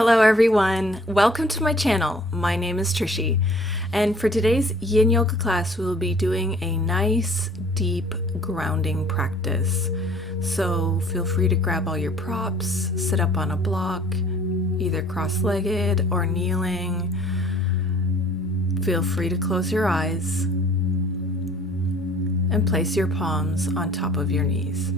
Hello everyone, welcome to my channel. My name is Trishy, and for today's Yin Yoga class we will be doing a nice deep grounding practice. So feel free to grab all your props, sit up on a block, either cross-legged or kneeling. Feel free to close your eyes and place your palms on top of your knees.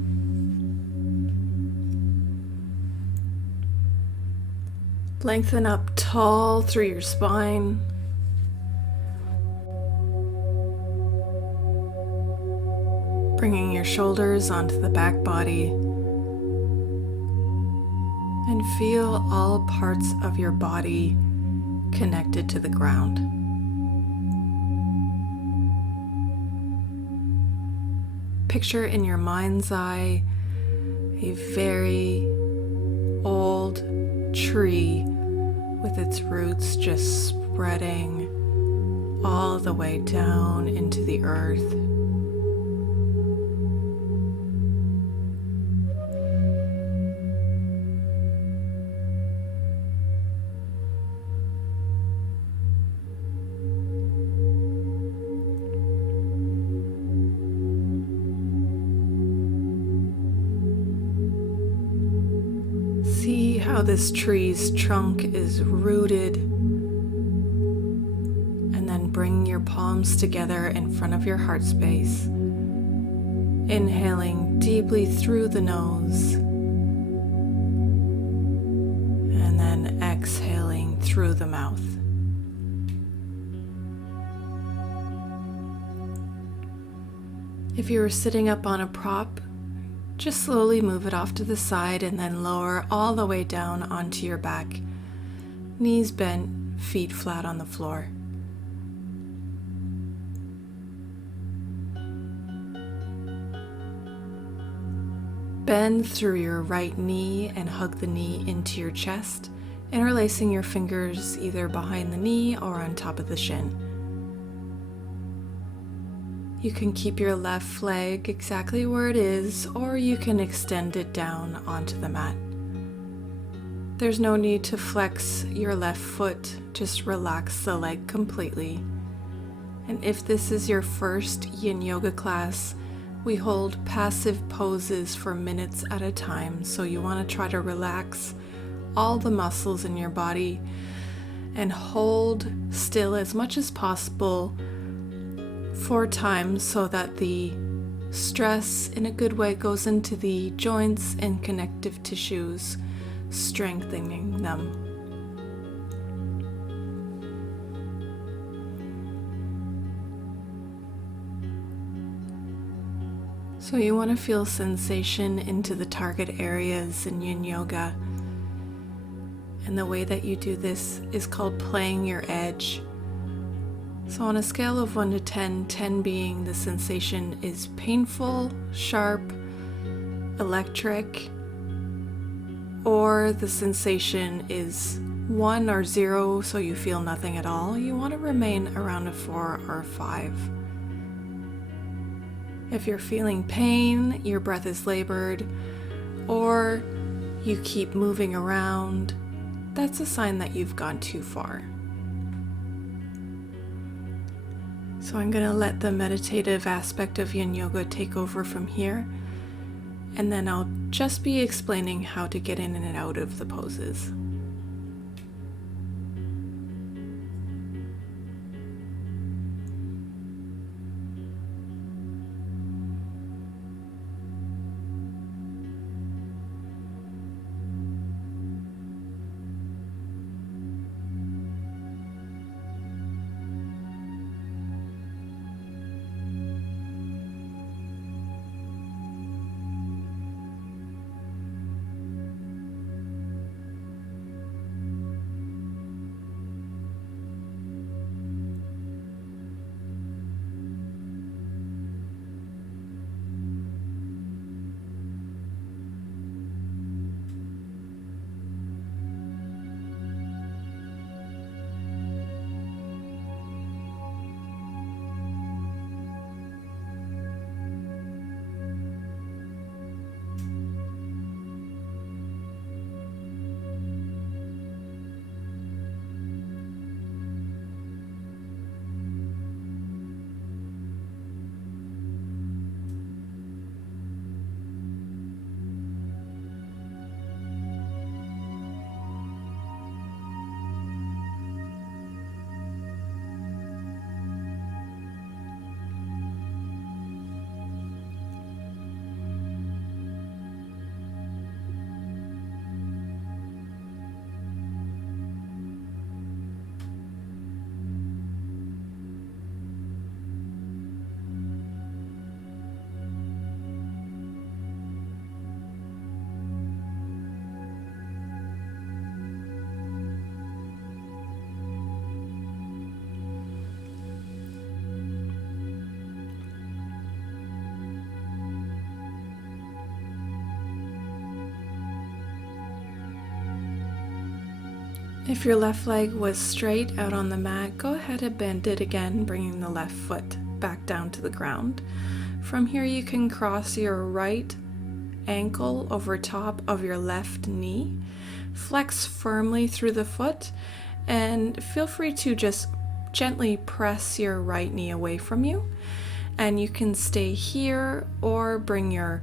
Lengthen up tall through your spine. Bringing your shoulders onto the back body. And feel all parts of your body connected to the ground. Picture in your mind's eye a very old tree with its roots just spreading all the way down into the earth. See how this tree's trunk is rooted, and then bring your palms together in front of your heart space, inhaling deeply through the nose, and then exhaling through the mouth. If you were sitting up on a prop, just slowly move it off to the side and then lower all the way down onto your back. Knees bent, feet flat on the floor. Bend through your right knee and hug the knee into your chest, interlacing your fingers either behind the knee or on top of the shin. You can keep your left leg exactly where it is, or you can extend it down onto the mat. There's no need to flex your left foot, just relax the leg completely. And if this is your first Yin Yoga class, we hold passive poses for minutes at a time, so you want to try to relax all the muscles in your body and hold still as much as possible 4 times so that the stress in a good way goes into the joints and connective tissues, strengthening them. So you want to feel sensation into the target areas in Yin Yoga. And the way that you do this is called playing your edge. So on a scale of 1 to 10, 10 being the sensation is painful, sharp, electric, or the sensation is 1 or 0, so you feel nothing at all, you want to remain around a 4 or 5. If you're feeling pain, your breath is labored, or you keep moving around, that's a sign that you've gone too far. So I'm going to let the meditative aspect of Yin Yoga take over from here, and then I'll just be explaining how to get in and out of the poses. If your left leg was straight out on the mat, go ahead and bend it again, bringing the left foot back down to the ground. From here, you can cross your right ankle over top of your left knee. Flex firmly through the foot, and feel free to just gently press your right knee away from you. And you can stay here or bring your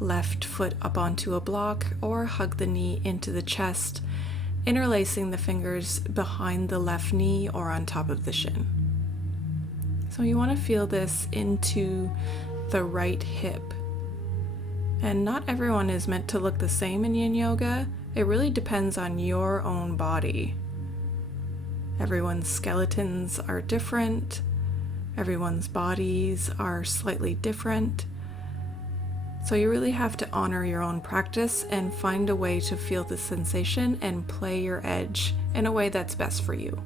left foot up onto a block or hug the knee into the chest, interlacing the fingers behind the left knee or on top of the shin. So you want to feel this into the right hip. And not everyone is meant to look the same in Yin Yoga. It really depends on your own body. Everyone's skeletons are different. Everyone's bodies are slightly different. So you really have to honor your own practice and find a way to feel the sensation and play your edge in a way that's best for you.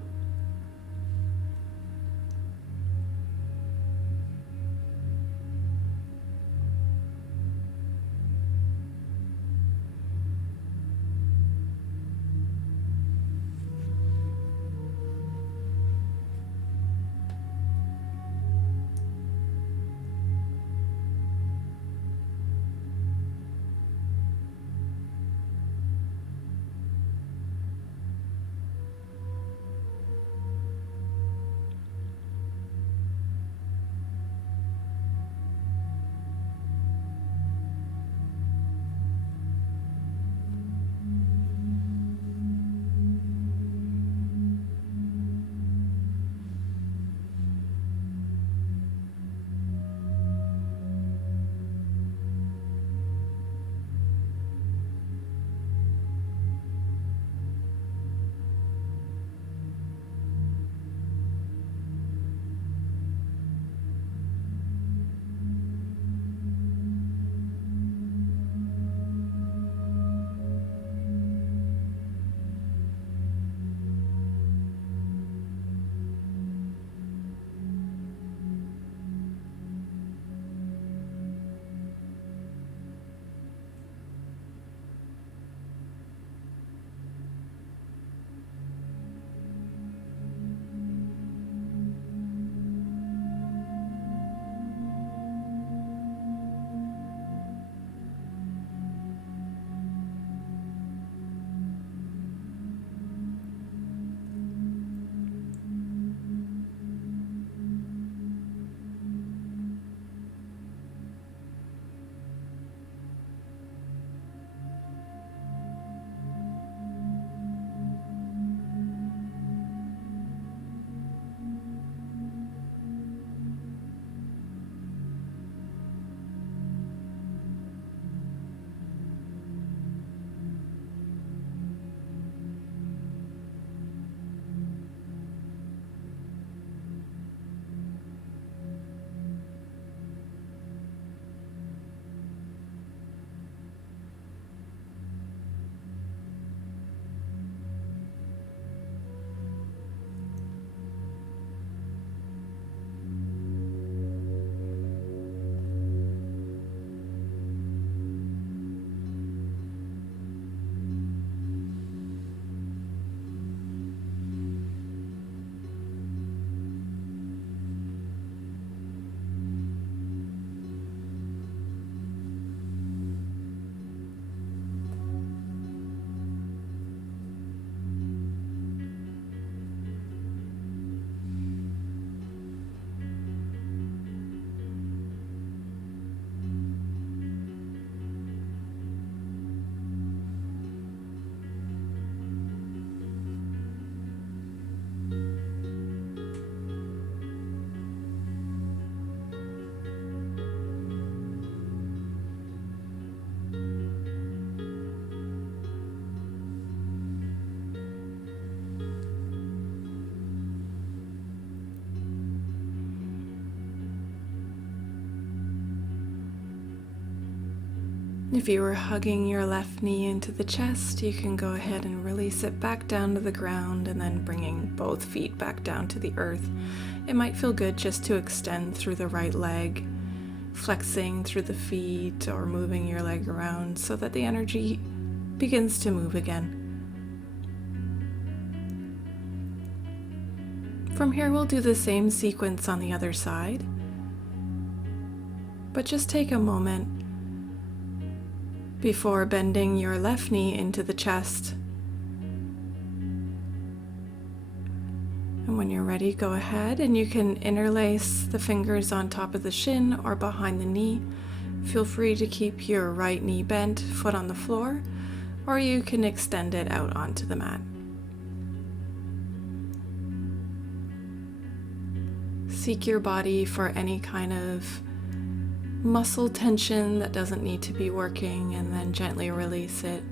If you were hugging your left knee into the chest, you can go ahead and release it back down to the ground and then bringing both feet back down to the earth. It might feel good just to extend through the right leg, flexing through the feet or moving your leg around so that the energy begins to move again. From here, we'll do the same sequence on the other side, but just take a moment before bending your left knee into the chest. And when you're ready, go ahead and you can interlace the fingers on top of the shin or behind the knee. Feel free to keep your right knee bent, foot on the floor, or you can extend it out onto the mat. Seek your body for any kind of muscle tension that doesn't need to be working, and then gently release it.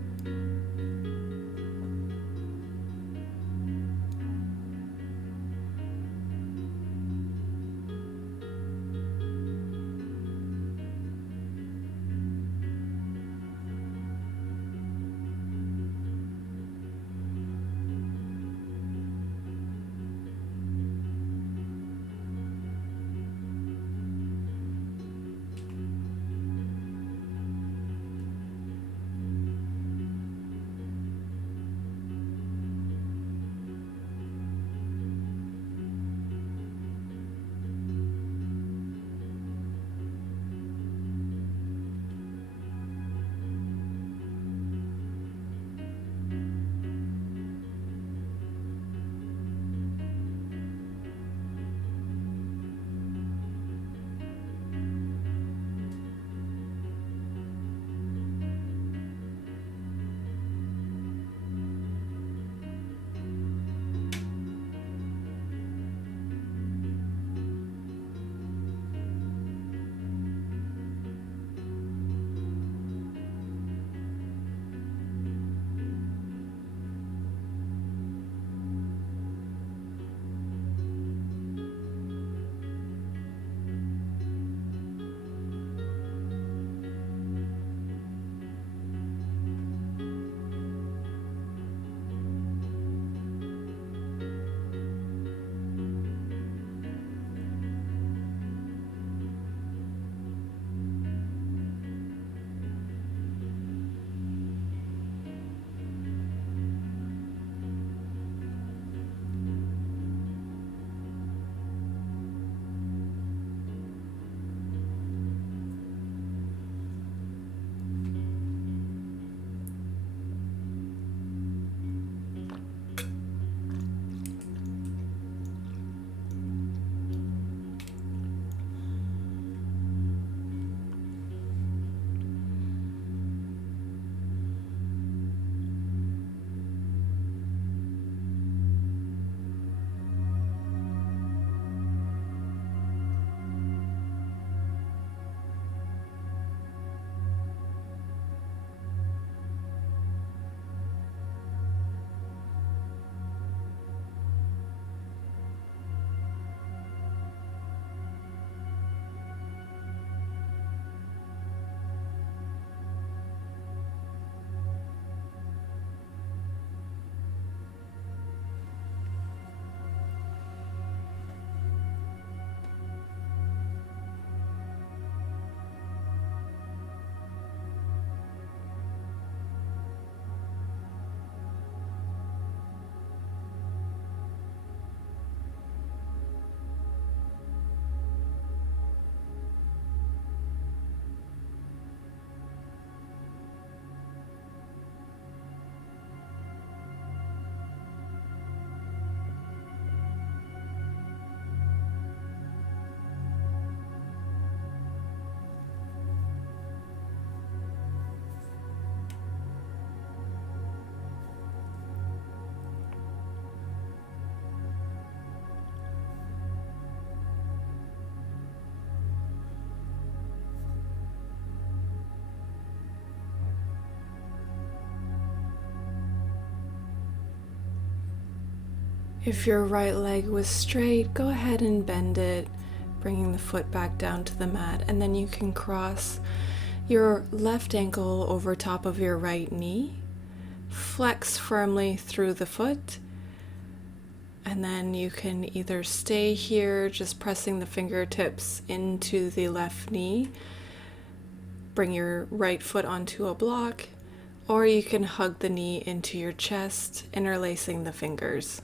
If your right leg was straight, go ahead and bend it, bringing the foot back down to the mat, and then you can cross your left ankle over top of your right knee, flex firmly through the foot, and then you can either stay here just pressing the fingertips into the left knee, bring your right foot onto a block, or you can hug the knee into your chest, interlacing the fingers.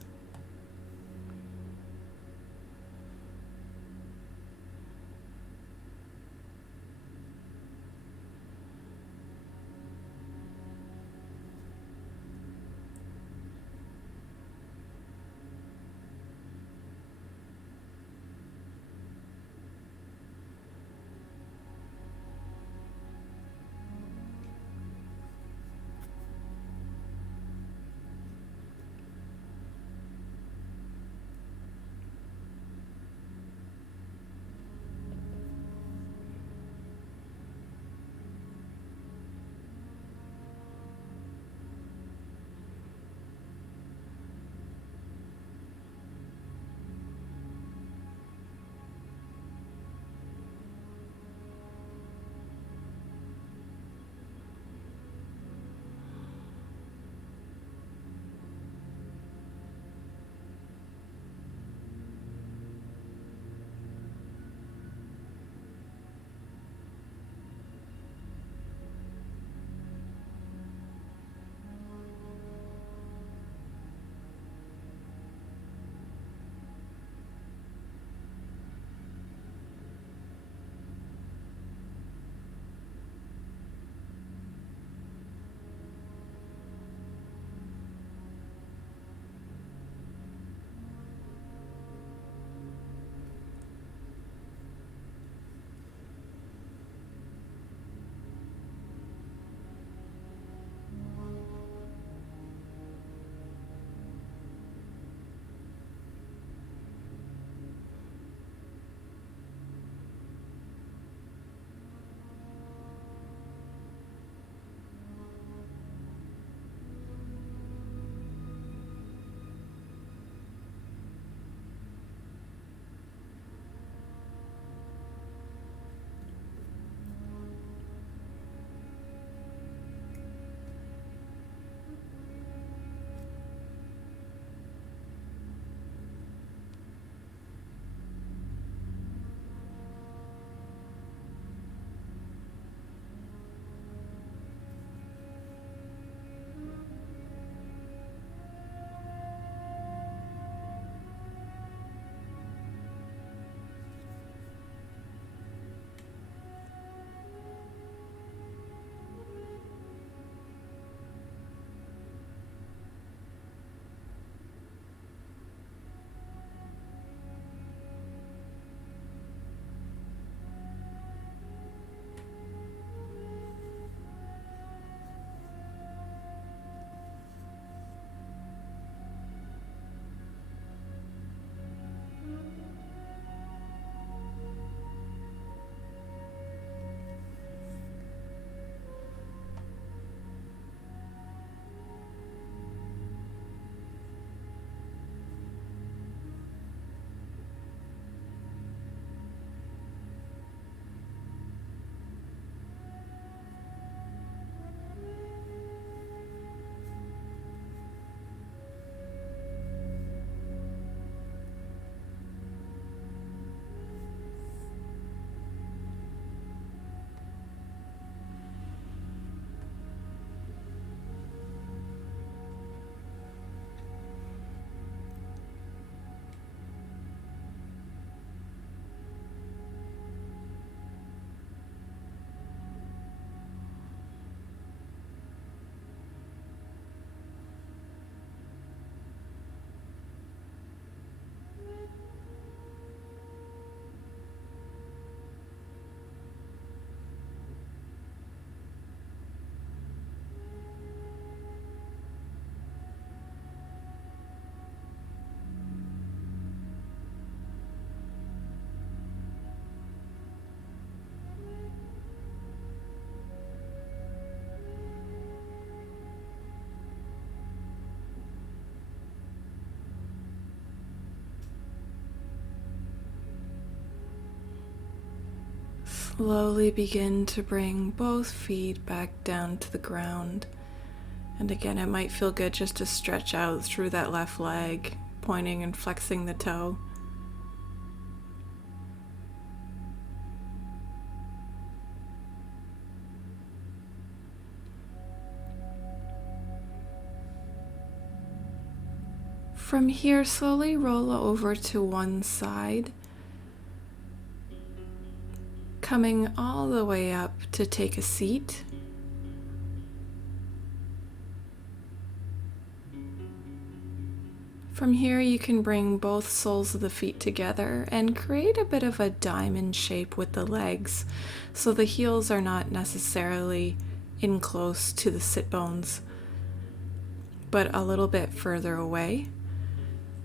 Slowly begin to bring both feet back down to the ground. And again, it might feel good just to stretch out through that left leg, pointing and flexing the toe. From here, slowly roll over to one side, coming all the way up to take a seat. From here, you can bring both soles of the feet together and create a bit of a diamond shape with the legs, so the heels are not necessarily in close to the sit bones, but a little bit further away.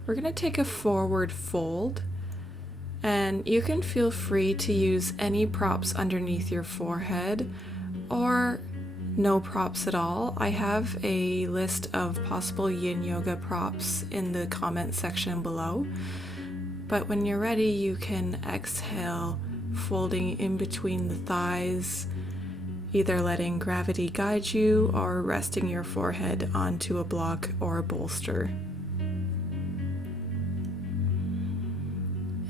We're going to take a forward fold, and you can feel free to use any props underneath your forehead or no props at all. I have a list of possible Yin Yoga props in the comment section below, but when you're ready, you can exhale, folding in between the thighs, either letting gravity guide you or resting your forehead onto a block or a bolster.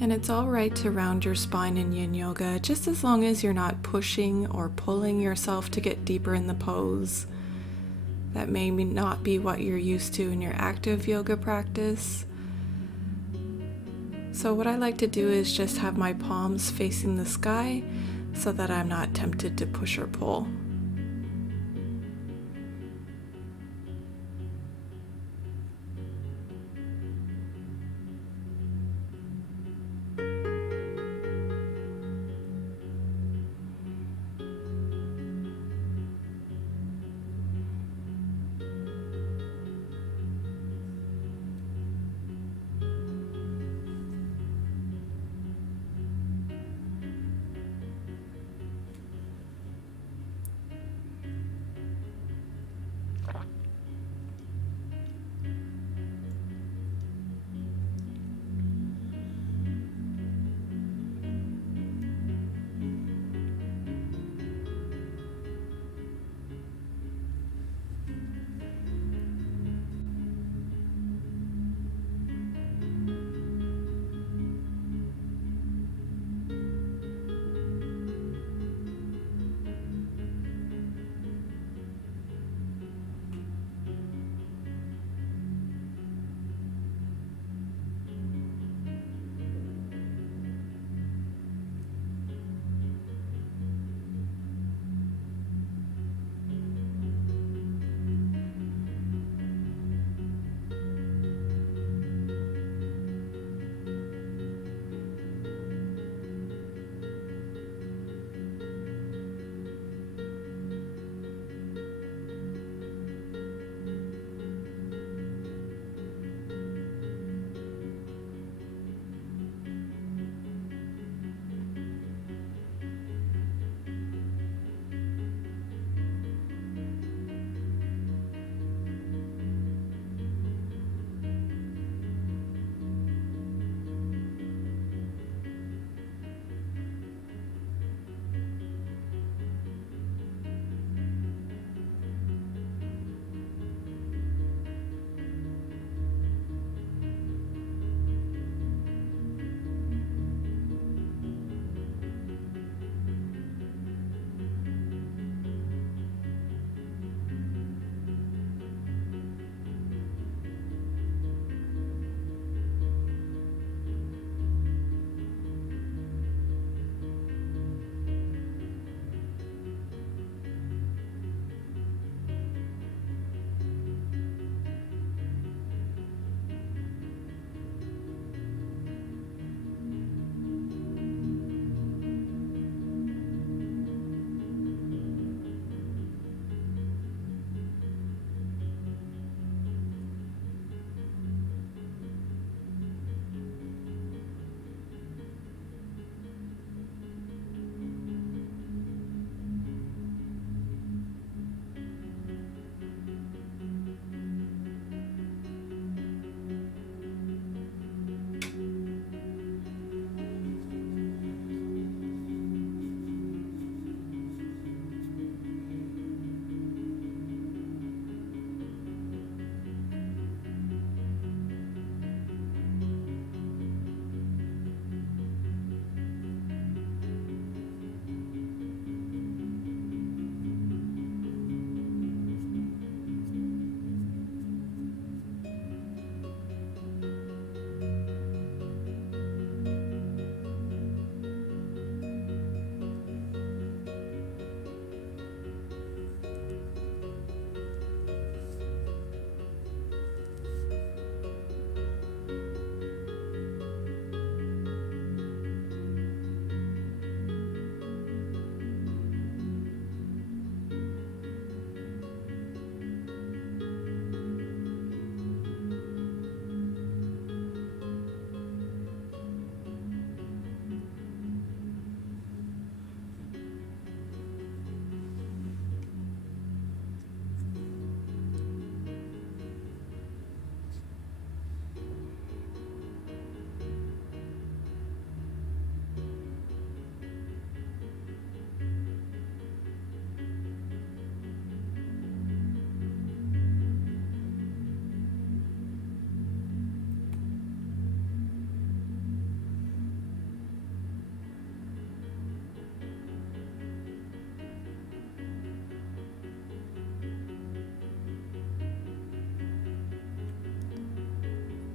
And it's all right to round your spine in Yin Yoga, just as long as you're not pushing or pulling yourself to get deeper in the pose. That may not be what you're used to in your active yoga practice. So what I like to do is just have my palms facing the sky so that I'm not tempted to push or pull.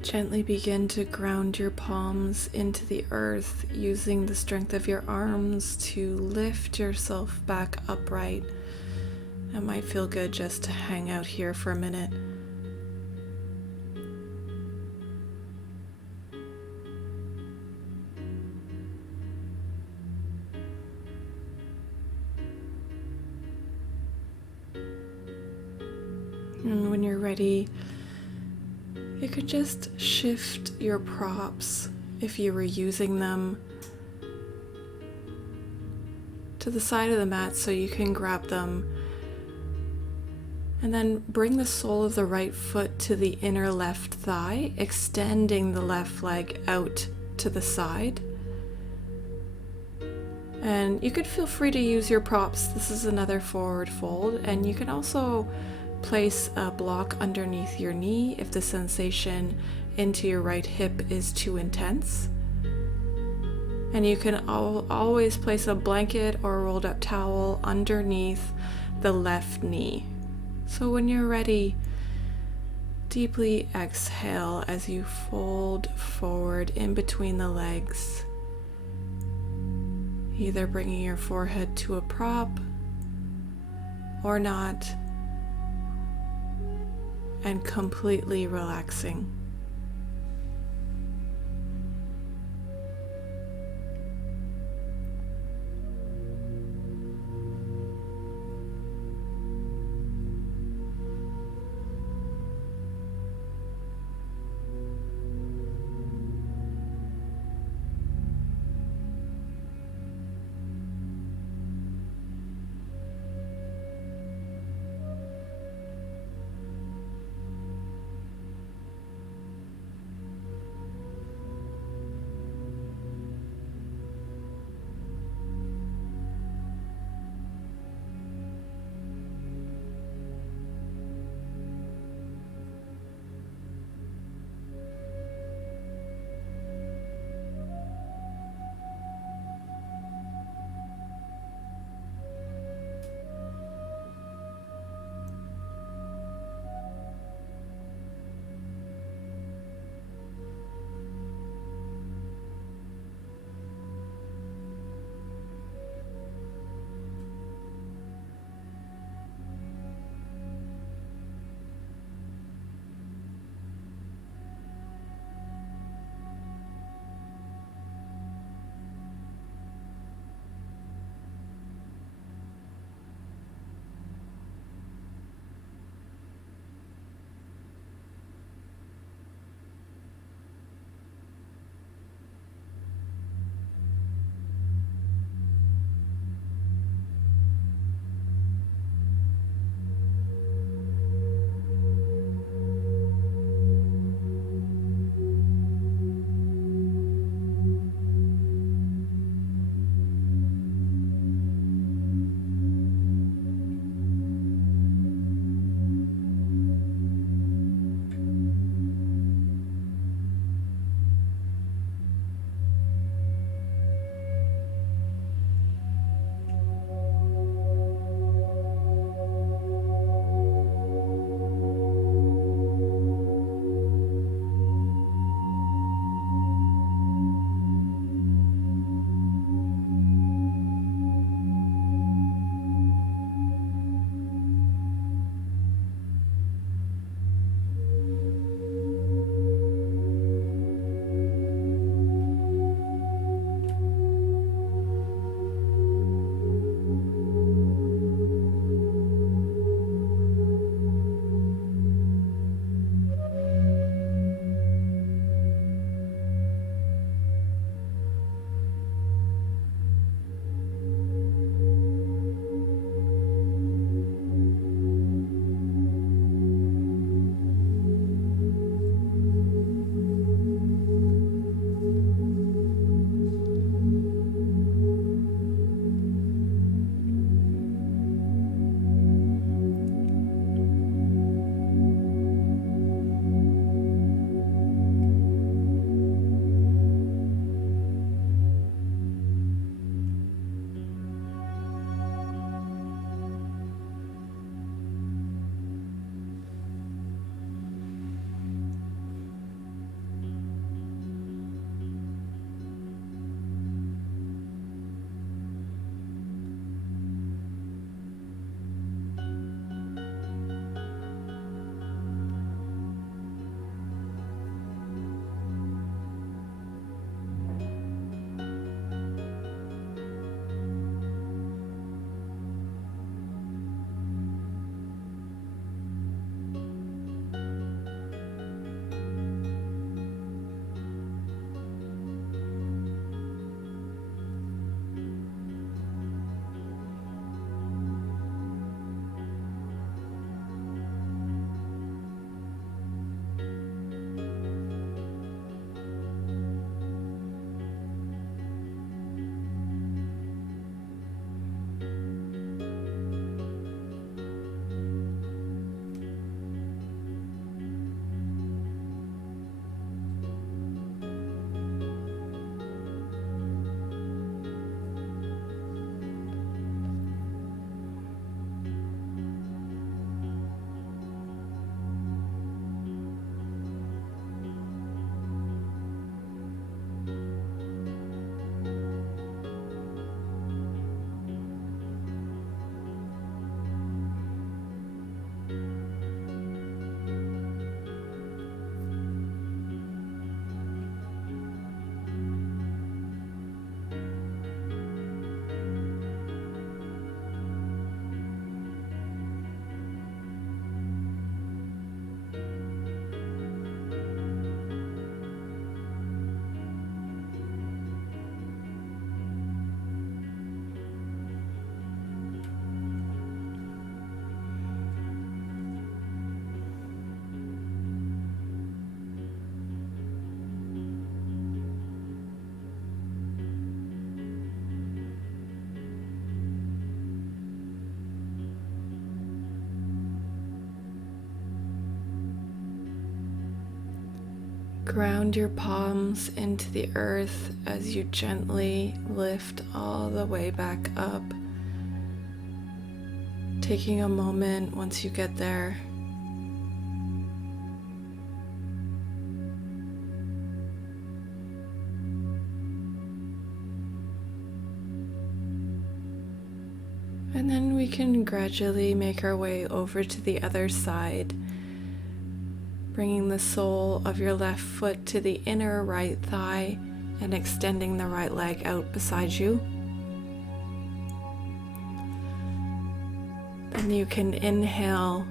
Gently begin to ground your palms into the earth, using the strength of your arms to lift yourself back upright. It might feel good just to hang out here for a minute. And when you're ready, you could just shift your props, if you were using them, to the side of the mat so you can grab them. And then bring the sole of the right foot to the inner left thigh, extending the left leg out to the side. And you could feel free to use your props. This is another forward fold, and you can also place a block underneath your knee if the sensation into your right hip is too intense. And you can always place a blanket or a rolled up towel underneath the left knee. So when you're ready, deeply exhale as you fold forward in between the legs, either bringing your forehead to a prop or not, and completely relaxing. Ground your palms into the earth as you gently lift all the way back up. Taking a moment once you get there. And then we can gradually make our way over to the other side, bringing the sole of your left foot to the inner right thigh and extending the right leg out beside you. Then you can inhale,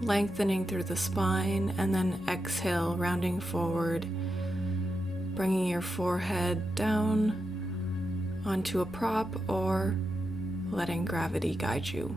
lengthening through the spine, and then exhale, rounding forward, bringing your forehead down onto a prop or letting gravity guide you.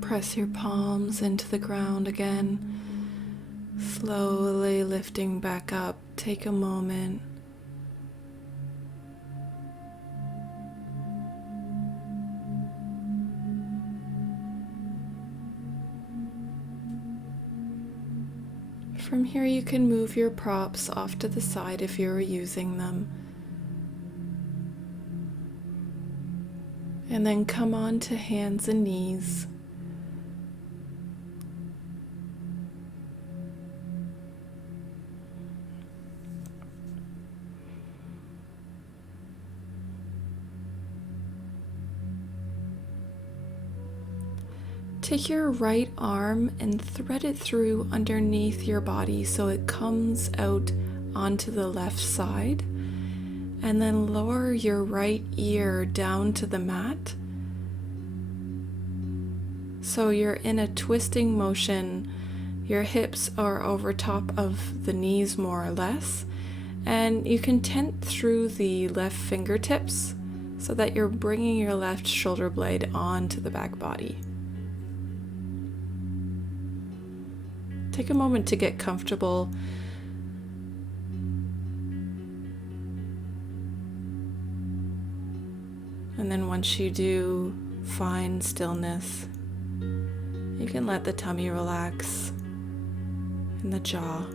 Press your palms into the ground again, slowly lifting back up. Take a moment. From here you can move your props off to the side if you're using them. And then come on to hands and knees. Take your right arm and thread it through underneath your body so it comes out onto the left side. And then lower your right ear down to the mat. So you're in a twisting motion. Your hips are over top of the knees more or less. And you can tent through the left fingertips so that you're bringing your left shoulder blade onto the back body. Take a moment to get comfortable. And then once you do find stillness, you can let the tummy relax and the jaw.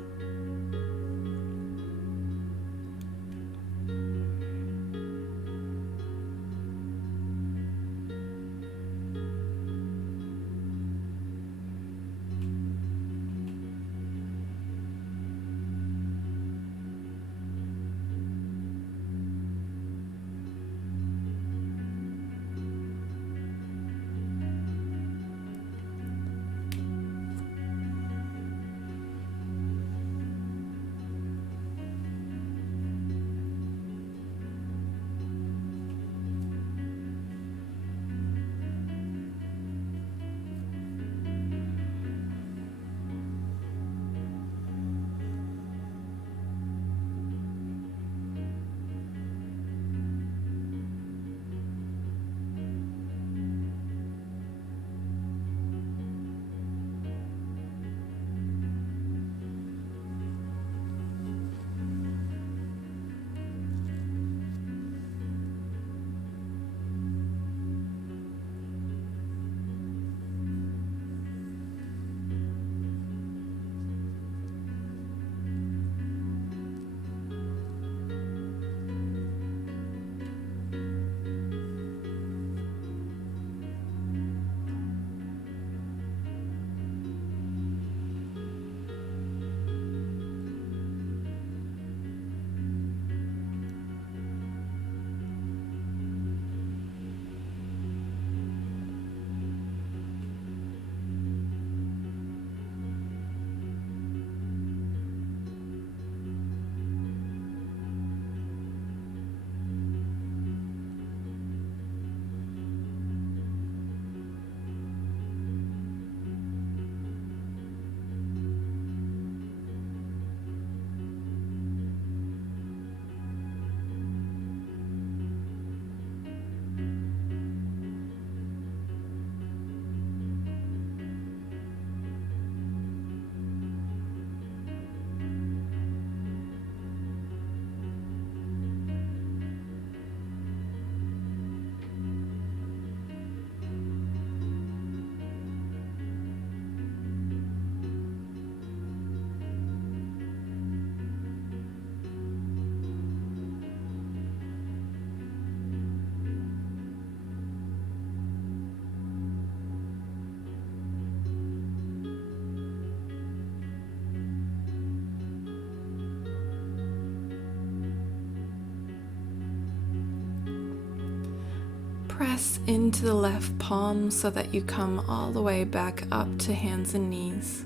Press into the left palm so that you come all the way back up to hands and knees.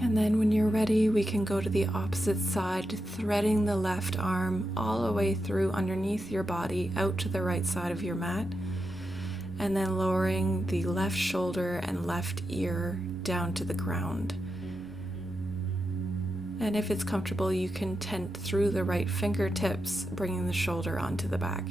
And then when you're ready, we can go to the opposite side, threading the left arm all the way through underneath your body out to the right side of your mat, and then lowering the left shoulder and left ear down to the ground. And if it's comfortable, you can tent through the right fingertips, bringing the shoulder onto the back.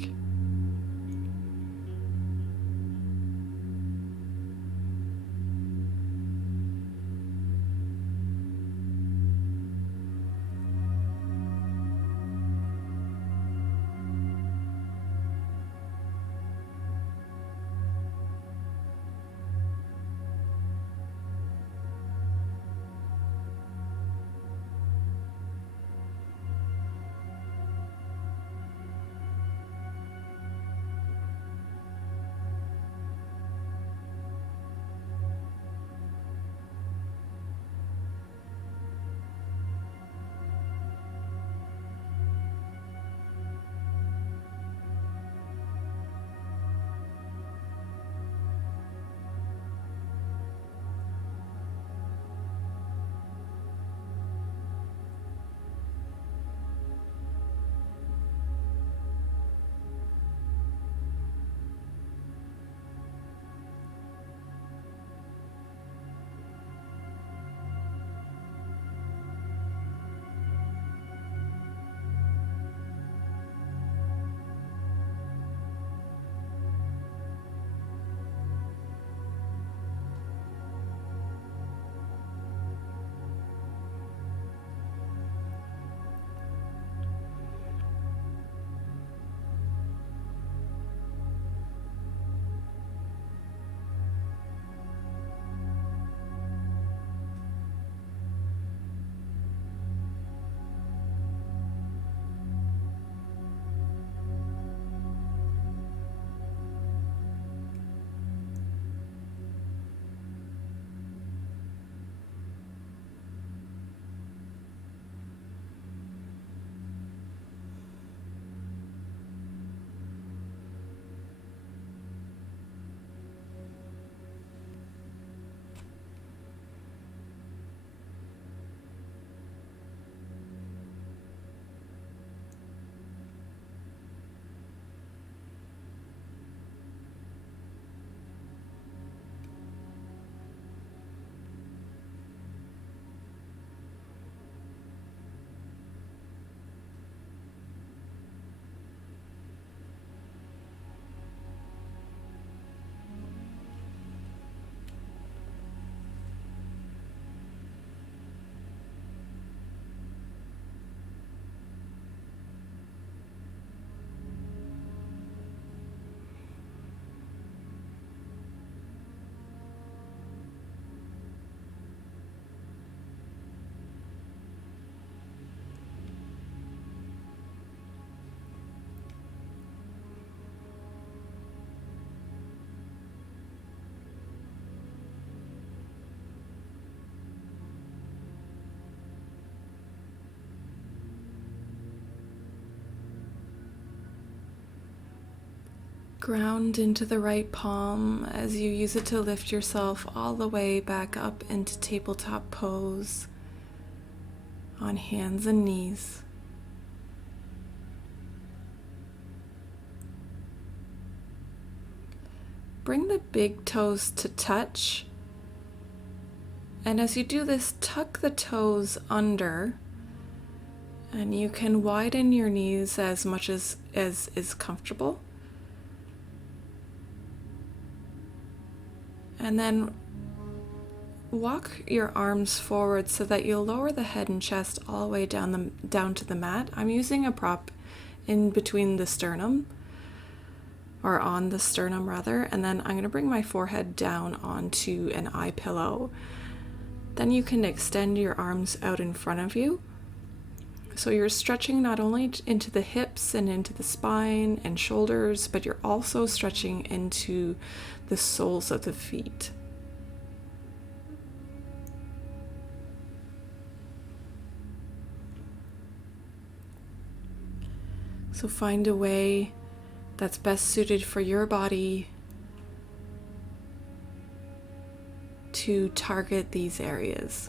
Ground into the right palm as you use it to lift yourself all the way back up into tabletop pose on hands and knees. Bring the big toes to touch, and as you do this, tuck the toes under, and you can widen your knees as much as is comfortable. And then walk your arms forward so that you'll lower the head and chest all the way down to the mat. I'm using a prop in between the sternum, or on the sternum rather, and then I'm going to bring my forehead down onto an eye pillow. Then you can extend your arms out in front of you. So you're stretching not only into the hips and into the spine and shoulders, but you're also stretching into the soles of the feet. So find a way that's best suited for your body to target these areas.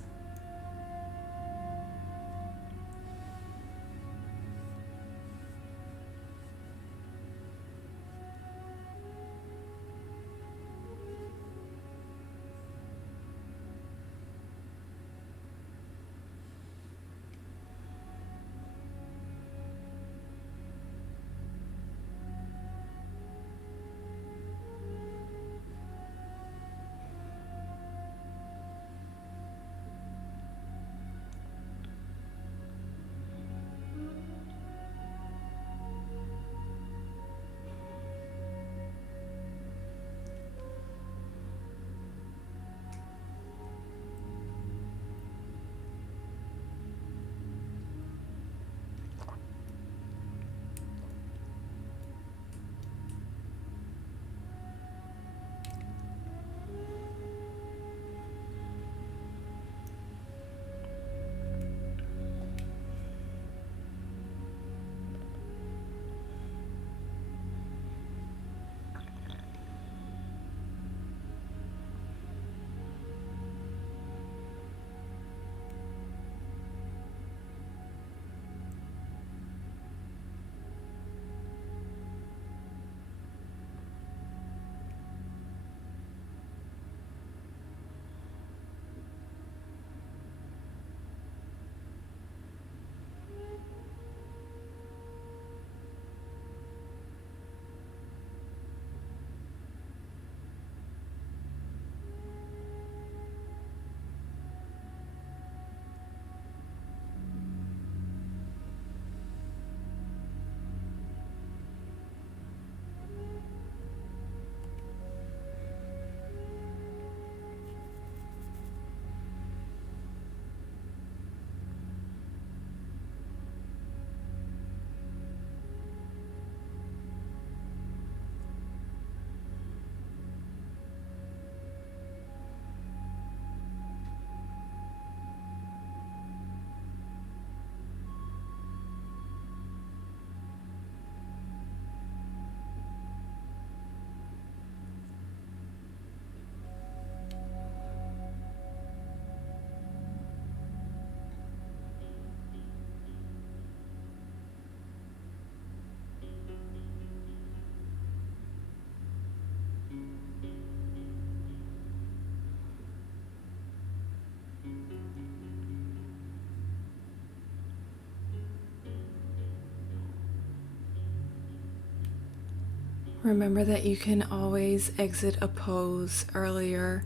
Remember that you can always exit a pose earlier.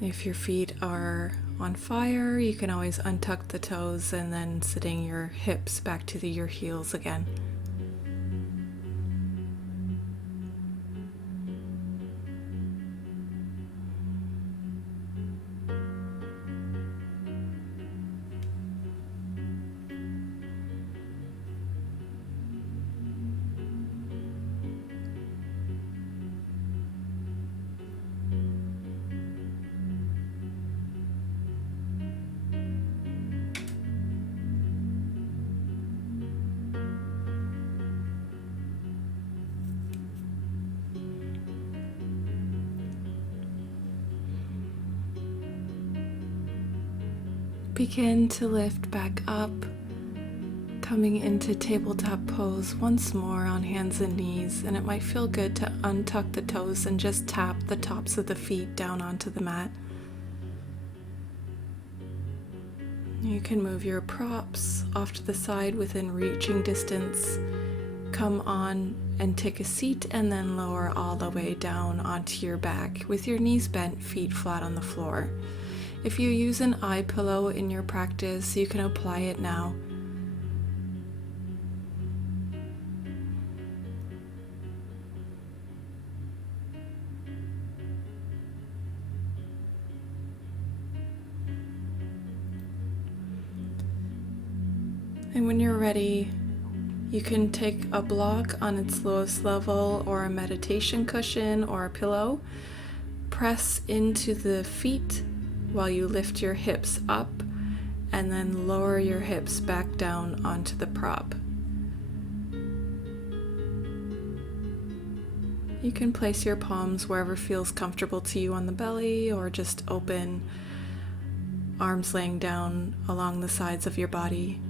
If your feet are on fire, you can always untuck the toes and then sitting your hips back to your heels again. Begin to lift back up, coming into tabletop pose once more on hands and knees, and it might feel good to untuck the toes and just tap the tops of the feet down onto the mat. You can move your props off to the side within reaching distance, come on and take a seat, and then lower all the way down onto your back with your knees bent, feet flat on the floor. If you use an eye pillow in your practice, you can apply it now. And when you're ready, you can take a block on its lowest level or a meditation cushion or a pillow, press into the feet while you lift your hips up, and then lower your hips back down onto the prop. You can place your palms wherever feels comfortable to you on the belly, or just open, arms laying down along the sides of your body.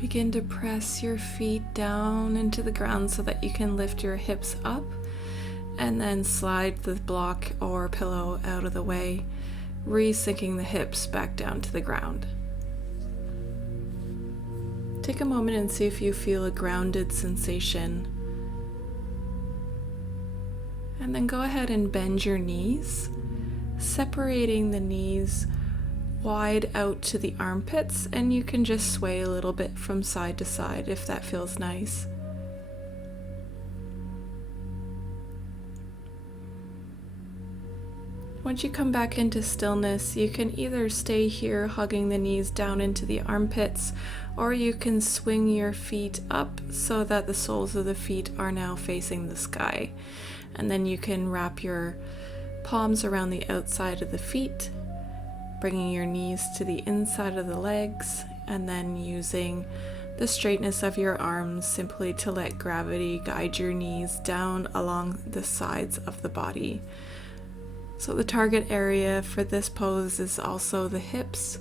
Begin to press your feet down into the ground so that you can lift your hips up, and then slide the block or pillow out of the way, re-sinking the hips back down to the ground. Take a moment and see if you feel a grounded sensation. And then go ahead and bend your knees, separating the knees wide out to the armpits, and you can just sway a little bit from side to side if that feels nice. Once you come back into stillness, you can either stay here hugging the knees down into the armpits, or you can swing your feet up so that the soles of the feet are now facing the sky. And then you can wrap your palms around the outside of the feet, bringing your knees to the inside of the legs, and then using the straightness of your arms simply to let gravity guide your knees down along the sides of the body. So the target area for this pose is also the hips.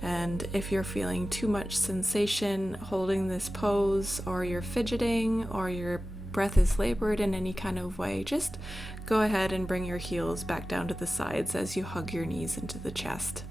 And if you're feeling too much sensation holding this pose, or you're fidgeting, or your breath is labored in any kind of way, just go ahead and bring your heels back down to the sides as you hug your knees into the chest.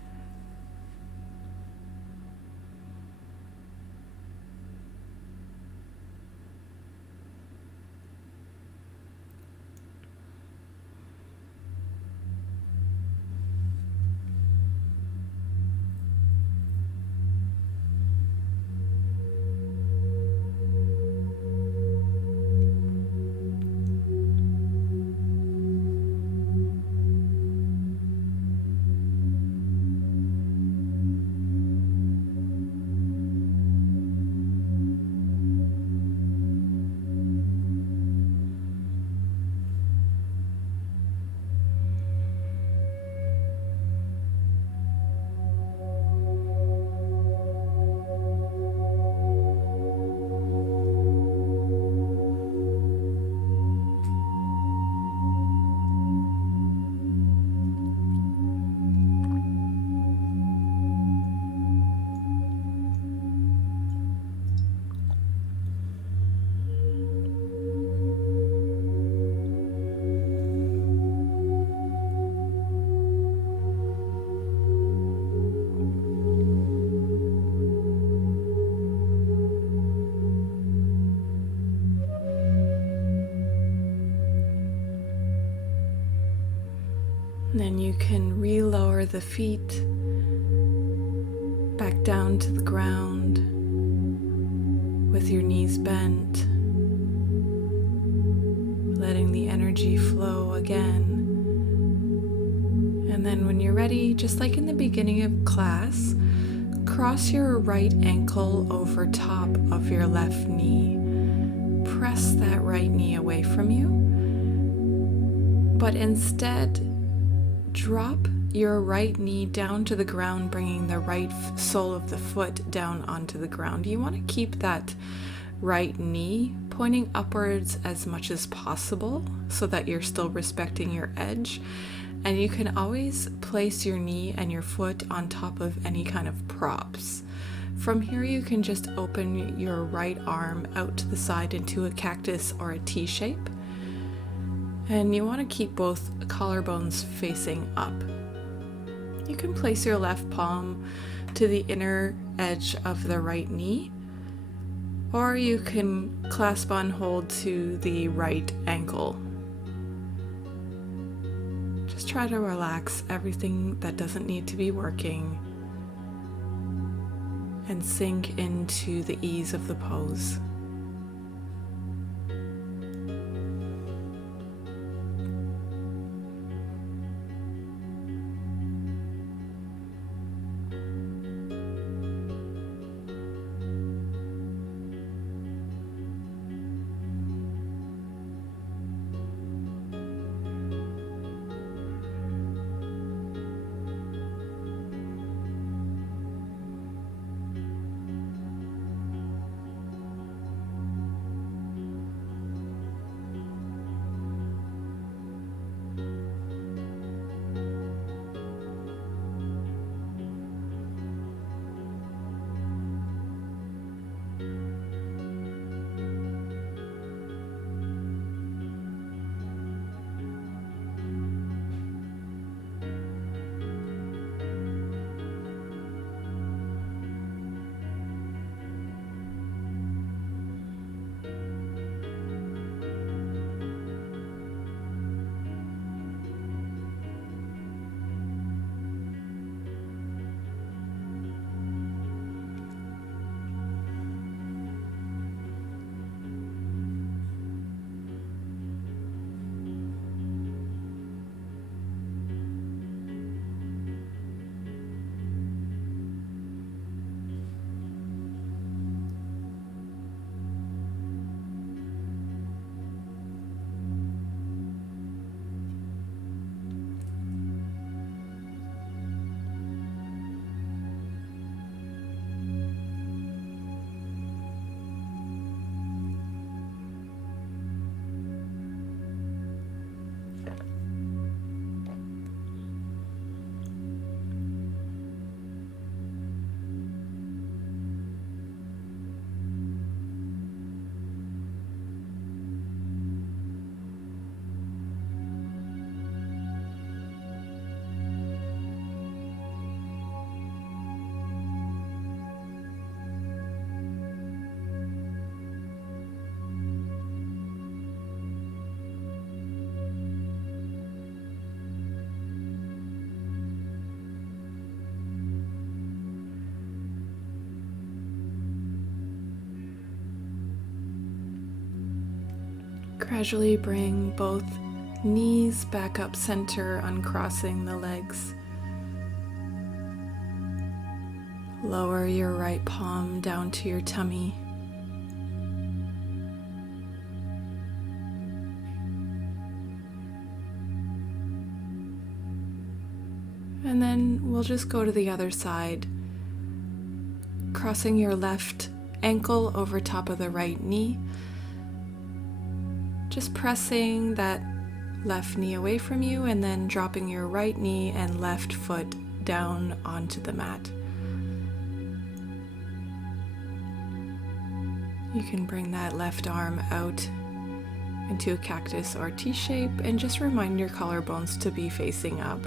Then you can re-lower the feet back down to the ground with your knees bent, letting the energy flow again. And then when you're ready, just like in the beginning of class, cross your right ankle over top of your left knee. Press that right knee away from you, but instead drop your right knee down to the ground, bringing the right sole of the foot down onto the ground. You want to keep that right knee pointing upwards as much as possible so that you're still respecting your edge. And you can always place your knee and your foot on top of any kind of props. From here, you can just open your right arm out to the side into a cactus or a T shape. And you want to keep both collarbones facing up. You can place your left palm to the inner edge of the right knee, or you can clasp on hold to the right ankle. Just try to relax everything that doesn't need to be working and sink into the ease of the pose. Gradually bring both knees back up center, uncrossing the legs. Lower your right palm down to your tummy. And then we'll just go to the other side, crossing your left ankle over top of the right knee. Just pressing that left knee away from you and then dropping your right knee and left foot down onto the mat. You can bring that left arm out into a cactus or T shape and just remind your collarbones to be facing up.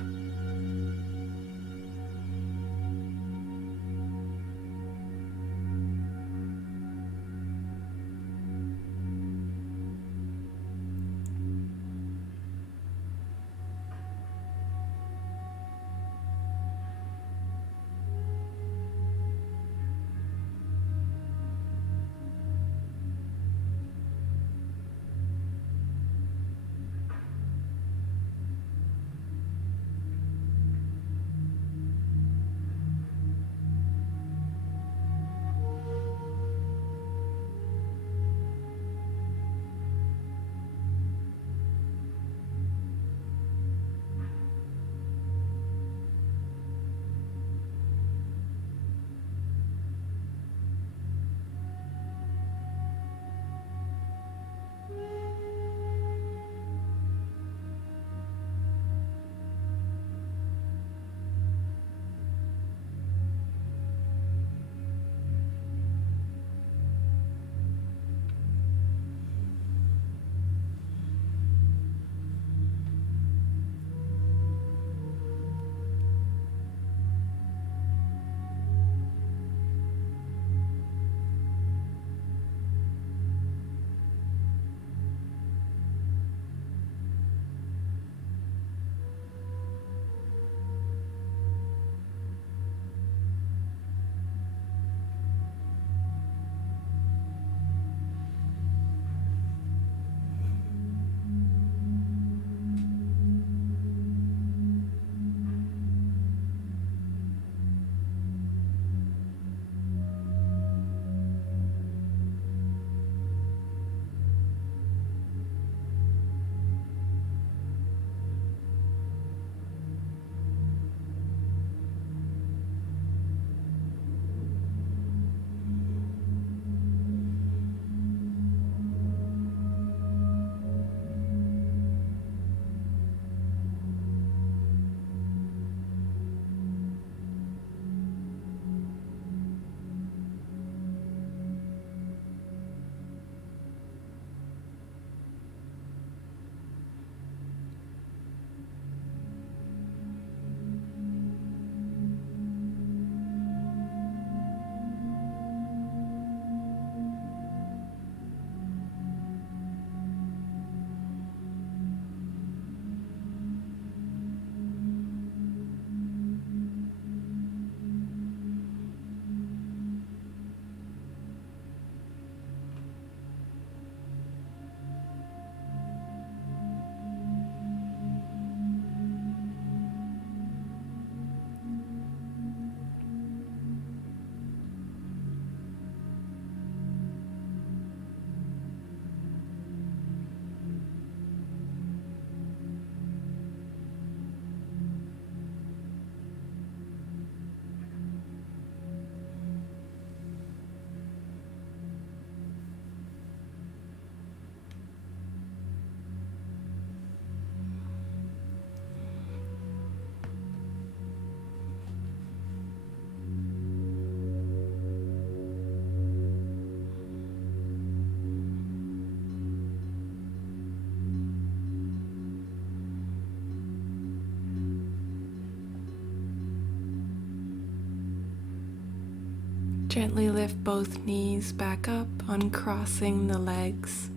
Gently lift both knees back up, uncrossing the legs.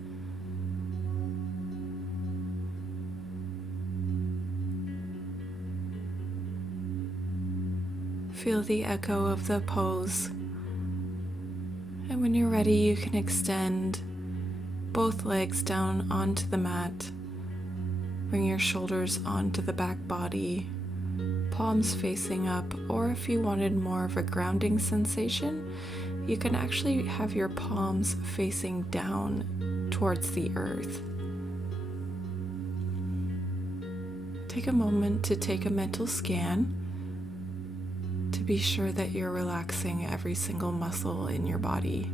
Feel the echo of the pose. And when you're ready, you can extend both legs down onto the mat. Bring your shoulders onto the back body, palms facing up, or if you wanted more of a grounding sensation, you can actually have your palms facing down towards the earth. Take a moment to take a mental scan to be sure that you're relaxing every single muscle in your body.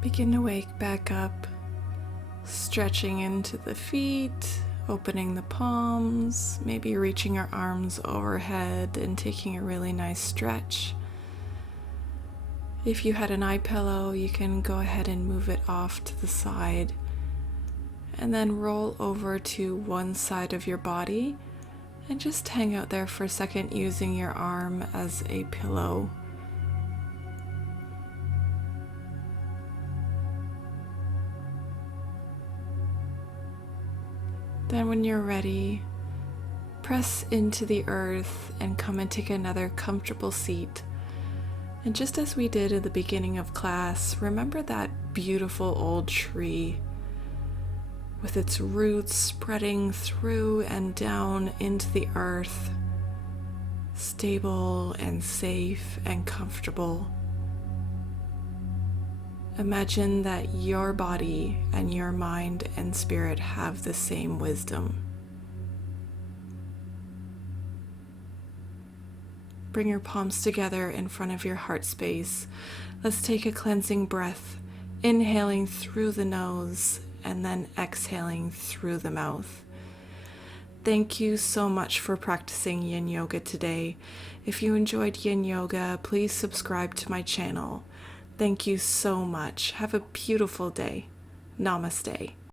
Begin to wake back up, stretching into the feet, opening the palms, maybe reaching your arms overhead and taking a really nice stretch. If you had an eye pillow, you can go ahead and move it off to the side and then roll over to one side of your body and just hang out there for a second using your arm as a pillow. Then when you're ready, press into the earth and come and take another comfortable seat. And just as we did at the beginning of class, remember that beautiful old tree with its roots spreading through and down into the earth, stable and safe and comfortable. Imagine that your body and your mind and spirit have the same wisdom. Bring your palms together in front of your heart space. Let's take a cleansing breath, inhaling through the nose and then exhaling through the mouth. Thank you so much for practicing Yin Yoga today. If you enjoyed Yin Yoga, please subscribe to my channel. Thank you so much. Have a beautiful day. Namaste.